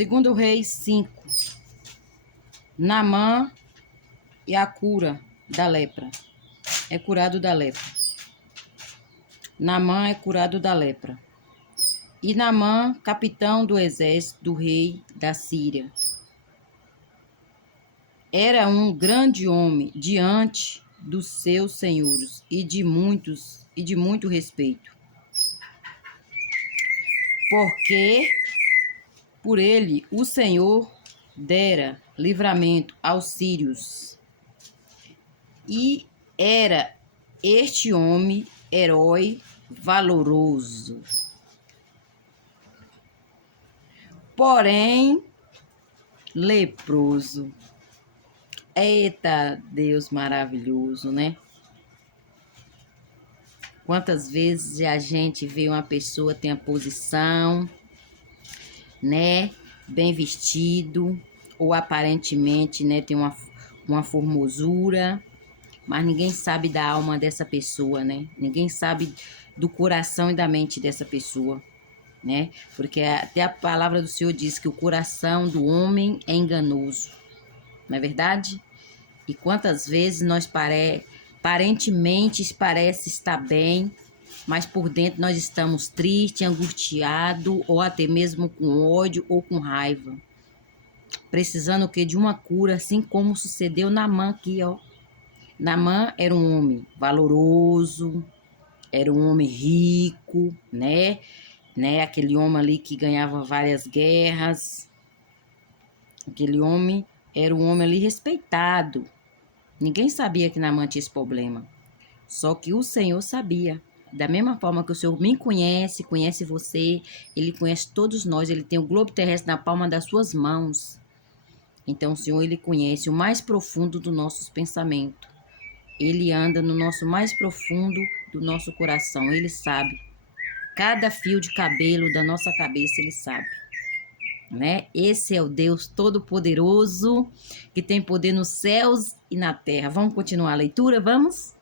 Segundo Reis 5. Naamã e a cura da lepra. É curado da lepra. Naamã é curado da lepra. E Naamã, capitão do exército do rei da Síria, era um grande homem diante dos seus senhores e de muito respeito. Porque por ele o Senhor dera livramento aos sírios. E era este homem herói valoroso. Porém, leproso. Eita, Deus maravilhoso, né? Quantas vezes a gente vê uma pessoa tem a posição, né? Bem vestido, ou aparentemente, né? Tem uma formosura, mas ninguém sabe da alma dessa pessoa, né? Ninguém sabe do coração e da mente dessa pessoa, né? Porque até a palavra do Senhor diz que o coração do homem é enganoso, não é verdade? E quantas vezes nós aparentemente parece estar bem, mas por dentro nós estamos tristes, angustiados, ou até mesmo com ódio ou com raiva. Precisando o quê? De uma cura, assim como sucedeu Naamã aqui, ó. Naamã era um homem valoroso, era um homem rico, né? Aquele homem ali que ganhava várias guerras. Aquele homem era um homem ali respeitado. Ninguém sabia que Naamã tinha esse problema. Só que o Senhor sabia. Da mesma forma que o Senhor me conhece, conhece você, Ele conhece todos nós, Ele tem o globo terrestre na palma das suas mãos. Então o Senhor, Ele conhece o mais profundo dos nossos pensamentos. Ele anda no nosso mais profundo do nosso coração. Ele sabe. Cada fio de cabelo da nossa cabeça, Ele sabe. Né? Esse é o Deus Todo-Poderoso, que tem poder nos céus e na terra. Vamos continuar a leitura? Vamos?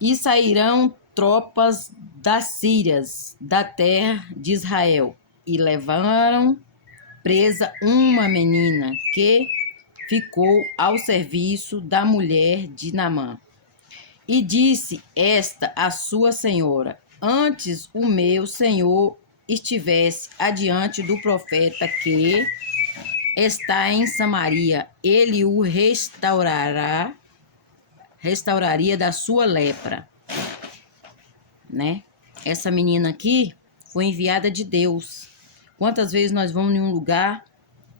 E sairão tropas das Sírias, da terra de Israel, e levaram presa uma menina que ficou ao serviço da mulher de Naamã. E disse esta a sua senhora: antes o meu senhor estivesse adiante do profeta que está em Samaria, ele o restauraria da sua lepra, né? Essa menina aqui foi enviada de Deus. Quantas vezes nós vamos em um lugar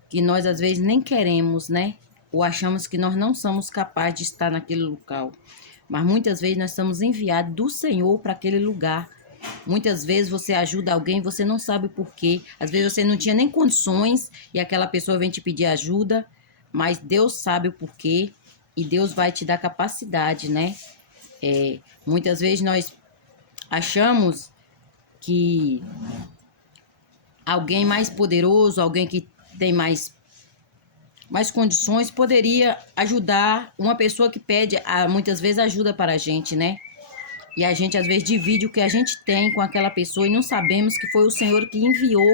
que nós às vezes nem queremos, né? Ou achamos que nós não somos capazes de estar naquele local. Mas muitas vezes nós somos enviados do Senhor para aquele lugar. Muitas vezes você ajuda alguém, você não sabe por quê. Às vezes você não tinha nem condições e aquela pessoa vem te pedir ajuda, mas Deus sabe o porquê e Deus vai te dar capacidade, né? Muitas vezes nós achamos que alguém mais poderoso, alguém que tem mais condições, poderia ajudar uma pessoa que pede, muitas vezes, ajuda para a gente, né? E a gente, às vezes, divide o que a gente tem com aquela pessoa e não sabemos que foi o Senhor que enviou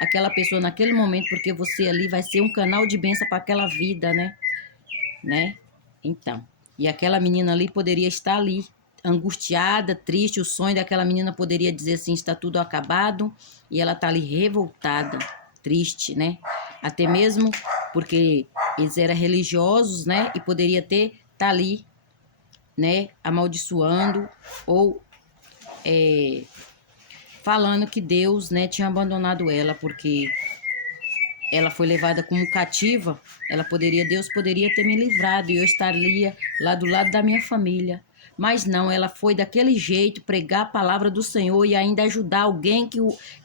aquela pessoa naquele momento, porque você ali vai ser um canal de bênção para aquela vida, né? Então, e aquela menina ali poderia estar ali, angustiada, triste, o sonho daquela menina poderia dizer assim, está tudo acabado, e ela está ali revoltada, triste, né? Até mesmo porque eles eram religiosos, né? E poderia tá ali, né? Amaldiçoando ou falando que Deus, né? Tinha abandonado ela porque ela foi levada como cativa. Deus poderia ter me livrado e eu estaria lá do lado da minha família. Mas não, ela foi daquele jeito pregar a palavra do Senhor e ainda ajudar alguém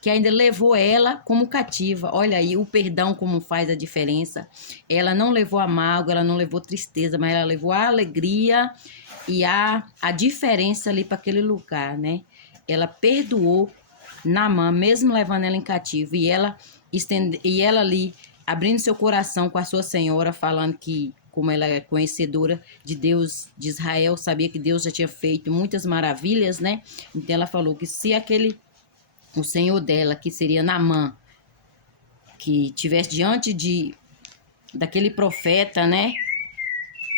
que ainda levou ela como cativa. Olha aí o perdão como faz a diferença. Ela não levou a mágoa, ela não levou tristeza, mas ela levou a alegria e a diferença ali para aquele lugar, né? Ela perdoou Naamã, mesmo levando ela em cativo, e ela ali abrindo seu coração com a sua senhora, falando que, como ela é conhecedora de Deus de Israel, sabia que Deus já tinha feito muitas maravilhas, né? Então ela falou que se o senhor dela, que seria Naamã, que tivesse diante daquele profeta, né?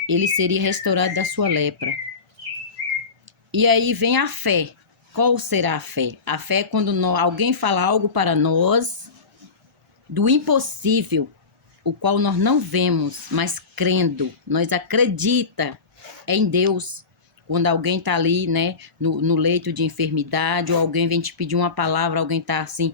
Ele seria restaurado da sua lepra. E aí vem a fé. Qual será a fé? A fé é quando alguém fala algo para nós do impossível, o qual nós não vemos, mas crendo, nós acredita em Deus. Quando alguém está ali, né, no leito de enfermidade, ou alguém vem te pedir uma palavra, alguém está assim,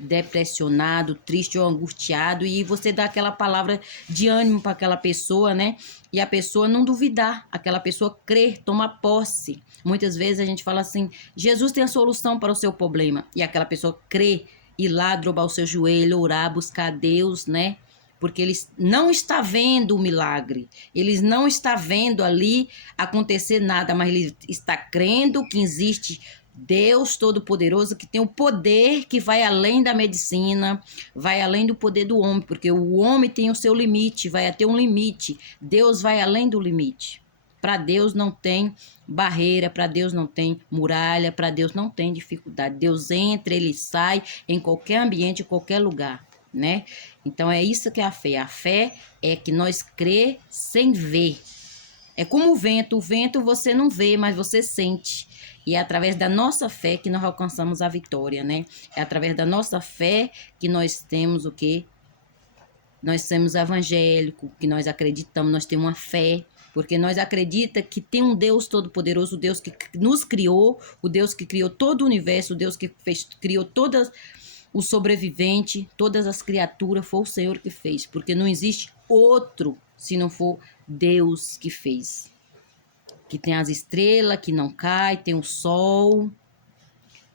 depressionado, triste ou angustiado, e você dá aquela palavra de ânimo para aquela pessoa, né? E a pessoa não duvidar, aquela pessoa crer, tomar posse. Muitas vezes a gente fala assim, Jesus tem a solução para o seu problema, e aquela pessoa crê, ir lá, dobrar o seu joelho, orar, buscar a Deus, né? Porque eles não está vendo o milagre, eles não está vendo ali acontecer nada, mas ele está crendo que existe Deus Todo-Poderoso, que tem o poder que vai além da medicina, vai além do poder do homem, porque o homem tem o seu limite, vai até um limite. Deus vai além do limite. Para Deus não tem barreira, para Deus não tem muralha, para Deus não tem dificuldade. Deus entra, ele sai em qualquer ambiente, em qualquer lugar, né? Então é isso que é a fé. A fé é que nós crê sem ver. É como o vento você não vê, mas você sente. E é através da nossa fé que nós alcançamos a vitória, né? É através da nossa fé que nós temos o quê? Nós somos evangélicos, que nós acreditamos, nós temos uma fé, porque nós acreditamos que tem um Deus Todo-Poderoso, o Deus que nos criou, o Deus que criou todo o universo, o Deus que criou todas o sobrevivente, todas as criaturas, foi o Senhor que fez, porque não existe outro se não for Deus que fez. Que tem as estrelas que não caem, tem o sol,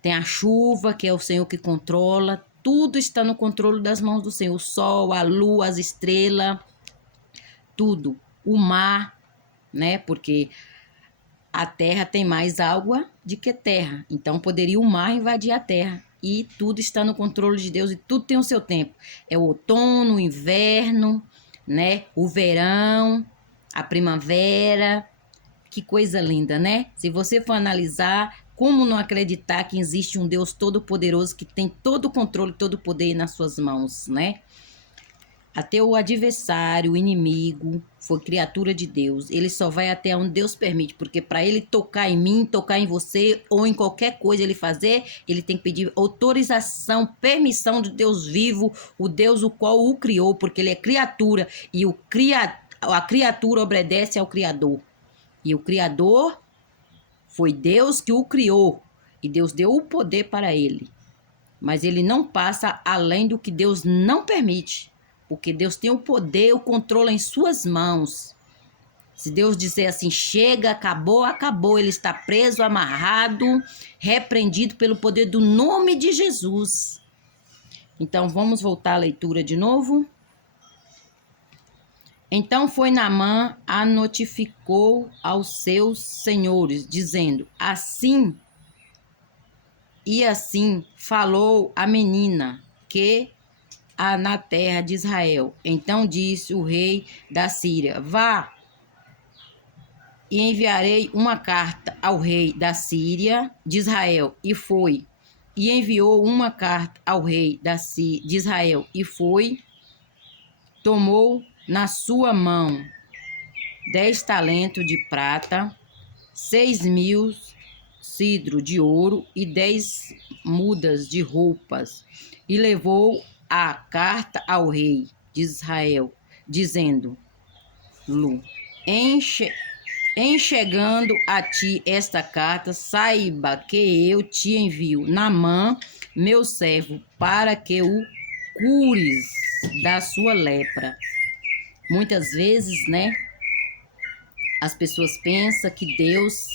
tem a chuva, que é o Senhor que controla. Tudo está no controle das mãos do Senhor. O sol, a lua, as estrelas, tudo. O mar, né? Porque a terra tem mais água do que terra. Então poderia o mar invadir a terra. E tudo está no controle de Deus e tudo tem o seu tempo. É o outono, o inverno, né? O verão, a primavera. Que coisa linda, né? Se você for analisar, como não acreditar que existe um Deus todo-poderoso que tem todo o controle, todo o poder nas suas mãos, né? Até o adversário, o inimigo, foi criatura de Deus. Ele só vai até onde Deus permite, porque para ele tocar em mim, tocar em você ou em qualquer coisa ele fazer, ele tem que pedir autorização, permissão de Deus vivo, o Deus o qual o criou, porque ele é criatura e a criatura obedece ao Criador. E o Criador foi Deus que o criou. E Deus deu o poder para ele. Mas ele não passa além do que Deus não permite. Porque Deus tem o poder, o controle em suas mãos. Se Deus dizer assim, chega, acabou, acabou. Ele está preso, amarrado, repreendido pelo poder do nome de Jesus. Então, vamos voltar à leitura de novo. Então foi Naamã a notificou aos seus senhores, dizendo, assim falou a menina que há na terra de Israel. Então disse o rei da Síria, vá e enviarei uma carta ao rei da Síria de Israel. E foi, e enviou uma carta ao rei de Israel. E foi, tomou na sua mão 10 talentos de prata, 6.000 cidro de ouro e 10 mudas de roupas, e levou a carta ao rei de Israel, dizendo-lhe, enchegando a ti esta carta, saiba que eu te envio Naamã, meu servo, para que o cures da sua lepra. Muitas vezes, né, as pessoas pensam que Deus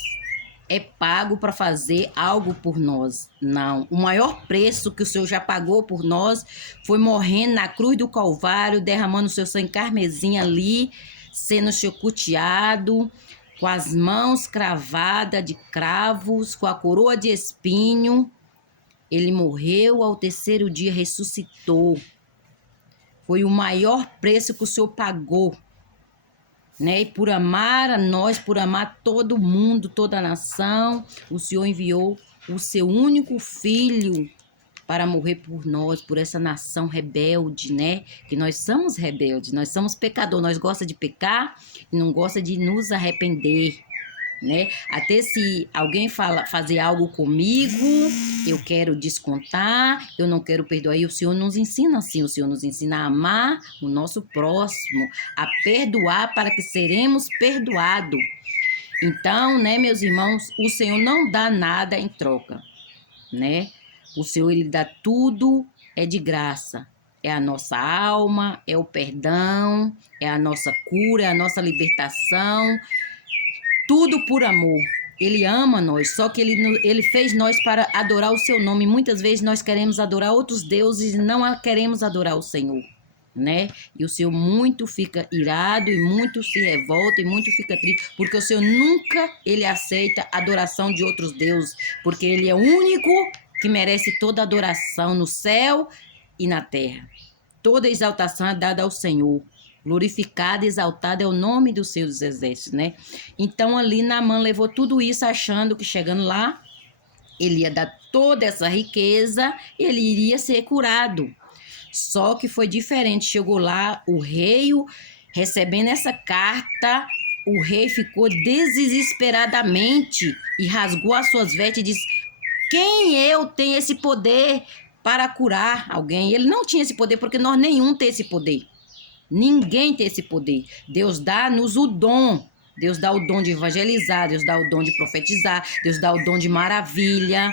é pago para fazer algo por nós. Não. O maior preço que o Senhor já pagou por nós foi morrendo na cruz do Calvário, derramando o seu sangue carmesim ali, sendo chicoteado, com as mãos cravadas de cravos, com a coroa de espinho. Ele morreu, ao terceiro dia ressuscitou. Foi o maior preço que o Senhor pagou, né? E por amar a nós, por amar todo mundo, toda a nação, o Senhor enviou o seu único filho para morrer por nós, por essa nação rebelde, né? Que nós somos rebeldes, nós somos pecadores, nós gosta de pecar e não gosta de nos arrepender, né? Até se alguém fazer algo comigo, eu quero descontar, eu não quero perdoar. E o Senhor nos ensina assim, o Senhor nos ensina a amar o nosso próximo, a perdoar para que seremos perdoados. Então, né, meus irmãos, o Senhor não dá nada em troca, né? O Senhor, ele dá tudo, é de graça. É a nossa alma, é o perdão, é a nossa cura, é a nossa libertação. Tudo por amor. Ele ama nós, só que ele fez nós para adorar o seu nome. Muitas vezes nós queremos adorar outros deuses e não queremos adorar o Senhor, né? E o Senhor muito fica irado e muito se revolta e muito fica triste, porque o Senhor nunca ele aceita adoração de outros deuses, porque ele é o único que merece toda adoração no céu e na terra. Toda exaltação é dada ao Senhor. Glorificado e exaltado é o nome dos seus exércitos, né? Então ali Naamã levou tudo isso achando que chegando lá, ele ia dar toda essa riqueza e ele iria ser curado. Só que foi diferente. Chegou lá, o rei, recebendo essa carta, o rei ficou desesperadamente e rasgou as suas vestes e disse: quem eu tenho esse poder para curar alguém? Ele não tinha esse poder, porque nós nenhum tem esse poder. Ninguém tem esse poder. Deus dá-nos o dom. Deus dá o dom de evangelizar, Deus dá o dom de profetizar, Deus dá o dom de maravilha,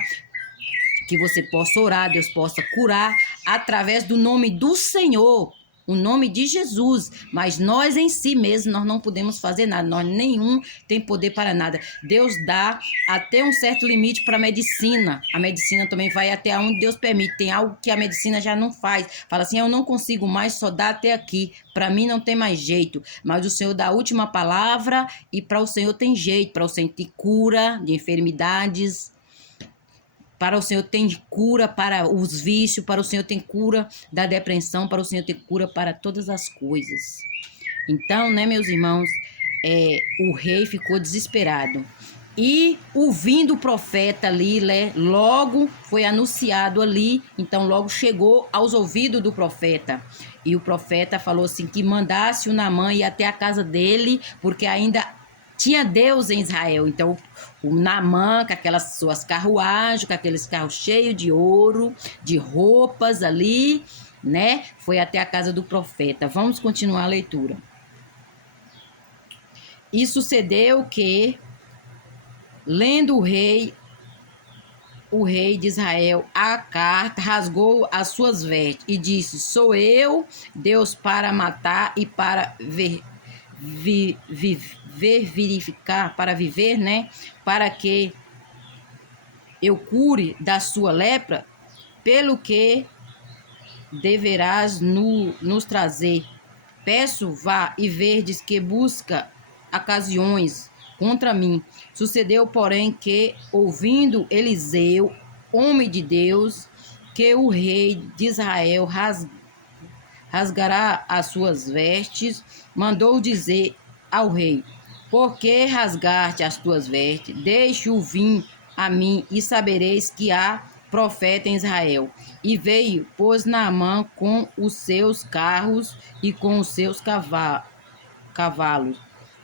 que você possa orar, Deus possa curar através do nome do Senhor, o nome de Jesus. Mas nós em si mesmos, nós não podemos fazer nada, nós nenhum tem poder para nada. Deus dá até um certo limite para a medicina. A medicina também vai até onde Deus permite. Tem algo que a medicina já não faz. Fala assim, eu não consigo mais, só dá até aqui. Para mim não tem mais jeito. Mas o Senhor dá a última palavra e para o Senhor tem jeito. Para o Senhor tem cura de enfermidades. Para o Senhor tem cura para os vícios, para o Senhor tem cura da depressão, para o Senhor tem cura para todas as coisas. Então, né, meus irmãos, o rei ficou desesperado. E ouvindo o profeta ali, né, logo foi anunciado ali, então logo chegou aos ouvidos do profeta. E o profeta falou assim, que mandasse o Naamã ir até a casa dele, porque ainda tinha Deus em Israel. Então o Naamã, com aquelas suas carruagens, com aqueles carros cheios de ouro, de roupas ali, né? Foi até a casa do profeta. Vamos continuar a leitura. E sucedeu que, lendo o rei de Israel a carta, rasgou as suas vestes e disse: sou eu, Deus, para matar e para verificar, para viver, né? Para que eu cure da sua lepra, pelo que deverás nos trazer. Peço, vá e verdes que busca ocasiões contra mim. Sucedeu, porém, que, ouvindo Eliseu, homem de Deus, que o rei de Israel rasgará as suas vestes, mandou dizer ao rei: por que rasgaste as tuas vestes? Deixe-o vir a mim, e sabereis que há profeta em Israel. E veio, pois, Naamã com os seus carros e com os seus cavalos.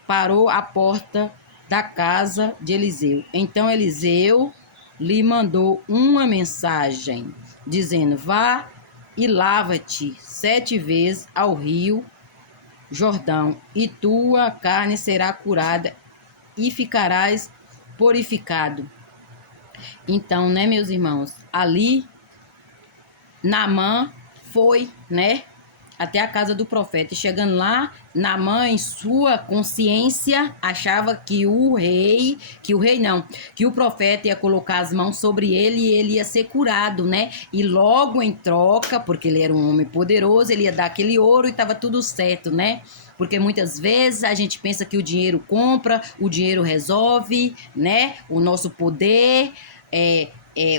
Parou à porta da casa de Eliseu. Então Eliseu lhe mandou uma mensagem, dizendo: vá e lava-te 7 vezes ao rio Jordão, e tua carne será curada e ficarás purificado. Então, né, meus irmãos, ali Naamã foi, né, até a casa do profeta. E chegando lá, Naamã, em sua consciência, achava que que o profeta ia colocar as mãos sobre ele e ele ia ser curado, né? E logo em troca, porque ele era um homem poderoso, ele ia dar aquele ouro e estava tudo certo, né? Porque muitas vezes a gente pensa que o dinheiro compra, o dinheiro resolve, né? O nosso poder,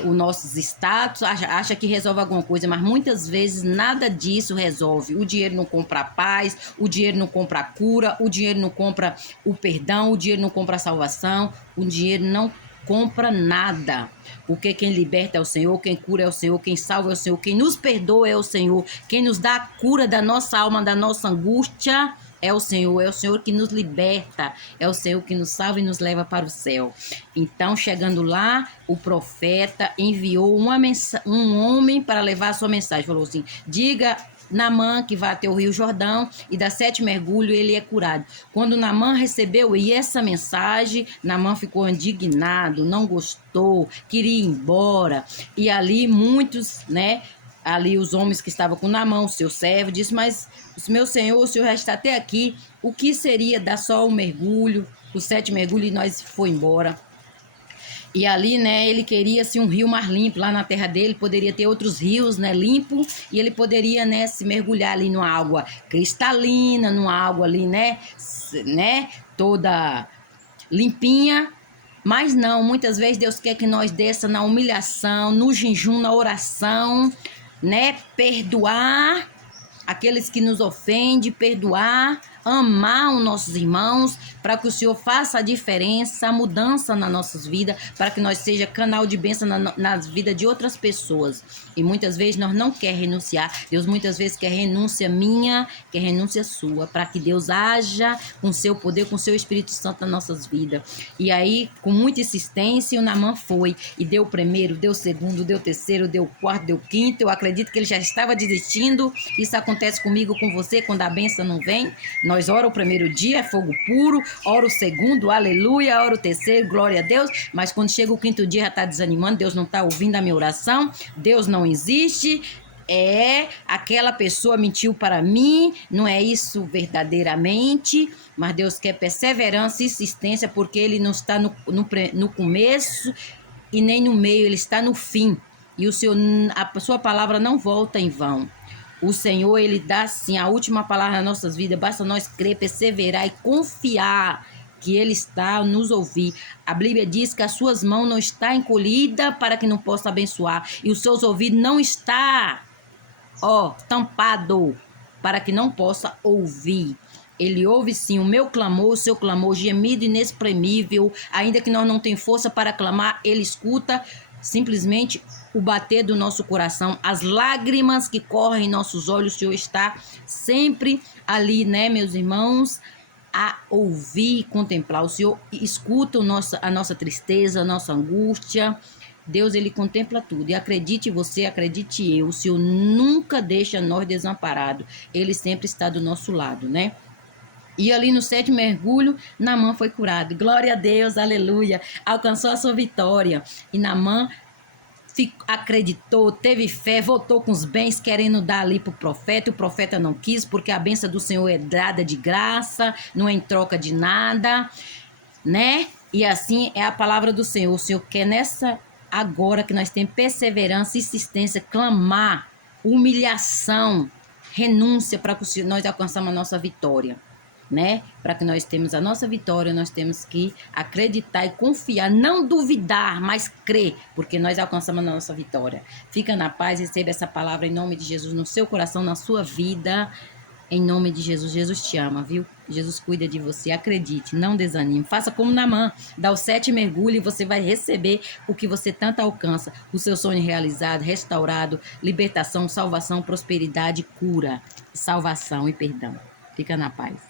o nosso status, acha que resolve alguma coisa, mas muitas vezes nada disso resolve. O dinheiro não compra a paz, o dinheiro não compra a cura, o dinheiro não compra o perdão, o dinheiro não compra a salvação, o dinheiro não compra nada. Porque quem liberta é o Senhor, quem cura é o Senhor, quem salva é o Senhor, quem nos perdoa é o Senhor, quem nos dá a cura da nossa alma, da nossa angústia é o Senhor que nos liberta, é o Senhor que nos salva e nos leva para o céu. Então, chegando lá, o profeta enviou um homem para levar a sua mensagem. Falou assim: diga Naamã que vai até o Rio Jordão e dá 7 mergulhos ele é curado. Quando Naamã recebeu essa mensagem, Naamã ficou indignado, não gostou, queria ir embora. E ali muitos, né? Ali os homens que estavam com Naamã, o seu servo, disse: mas meu senhor, o senhor já está até aqui, o que seria dar só um mergulho, os 7 mergulhos e nós foi embora? E ali, né, ele queria assim, um rio mais limpo. Lá na terra dele poderia ter outros rios, né, limpo, e ele poderia, né, se mergulhar ali numa água cristalina, numa água ali, né, toda limpinha. Mas não, muitas vezes Deus quer que nós desça na humilhação, no jejum, na oração, né, perdoar aqueles que nos ofendem, perdoar, amar os nossos irmãos, para que o Senhor faça a diferença, a mudança nas nossas vidas, para que nós seja canal de bênção nas vidas de outras pessoas. E muitas vezes nós não quer renunciar. Deus muitas vezes quer renúncia minha, quer renúncia sua, para que Deus haja com seu poder, com seu Espírito Santo nas nossas vidas. E aí, com muita insistência, o Naamã foi e deu o primeiro, deu o segundo, deu o terceiro, deu o quarto, deu o quinto. Eu acredito que ele já estava desistindo. Isso acontece comigo, com você, quando a bênção não vem. Nós ora o primeiro dia, é fogo puro, ora o segundo, aleluia, ora o terceiro, glória a Deus, mas quando chega o quinto dia já está desanimando, Deus não está ouvindo a minha oração, Deus não existe, aquela pessoa mentiu para mim, não é isso verdadeiramente, mas Deus quer perseverança e insistência, porque Ele não está no começo e nem no meio, Ele está no fim, e a sua palavra não volta em vão. O Senhor, Ele dá sim a última palavra nas nossas vidas. Basta nós crer, perseverar e confiar que Ele está a nos ouvir. A Bíblia diz que as suas mãos não estão encolhidas para que não possa abençoar. E os seus ouvidos não estão, tampado para que não possa ouvir. Ele ouve sim o meu clamor, o seu clamor, gemido inexprimível. Ainda que nós não tenhamos força para clamar, Ele escuta simplesmente o bater do nosso coração, as lágrimas que correm em nossos olhos. O Senhor está sempre ali, né, meus irmãos, a ouvir e contemplar. O Senhor escuta a nossa tristeza, a nossa angústia. Deus, Ele contempla tudo. E acredite você, acredite eu, o Senhor nunca deixa nós desamparados. Ele sempre está do nosso lado, né? E ali no 7º mergulho, Naamã foi curado. Glória a Deus, aleluia. Alcançou a sua vitória. E Naamã acreditou, teve fé, voltou com os bens, querendo dar ali para o profeta. O profeta não quis, porque a bênção do Senhor é dada de graça, não é em troca de nada, né? E assim é a palavra do Senhor. O Senhor quer agora que nós temos perseverança, insistência, clamar, humilhação, renúncia, para que nós alcançamos a nossa vitória, né? Para que nós tenhamos a nossa vitória, nós temos que acreditar e confiar, não duvidar, mas crer, porque nós alcançamos a nossa vitória. Fica na paz, receba essa palavra em nome de Jesus no seu coração, na sua vida, em nome de Jesus. Jesus te ama, viu? Jesus cuida de você, acredite, não desanime. Faça como Naamã, dá os 7 mergulhos e você vai receber o que você tanto alcança, o seu sonho realizado, restaurado, libertação, salvação, prosperidade, cura, salvação e perdão. Fica na paz.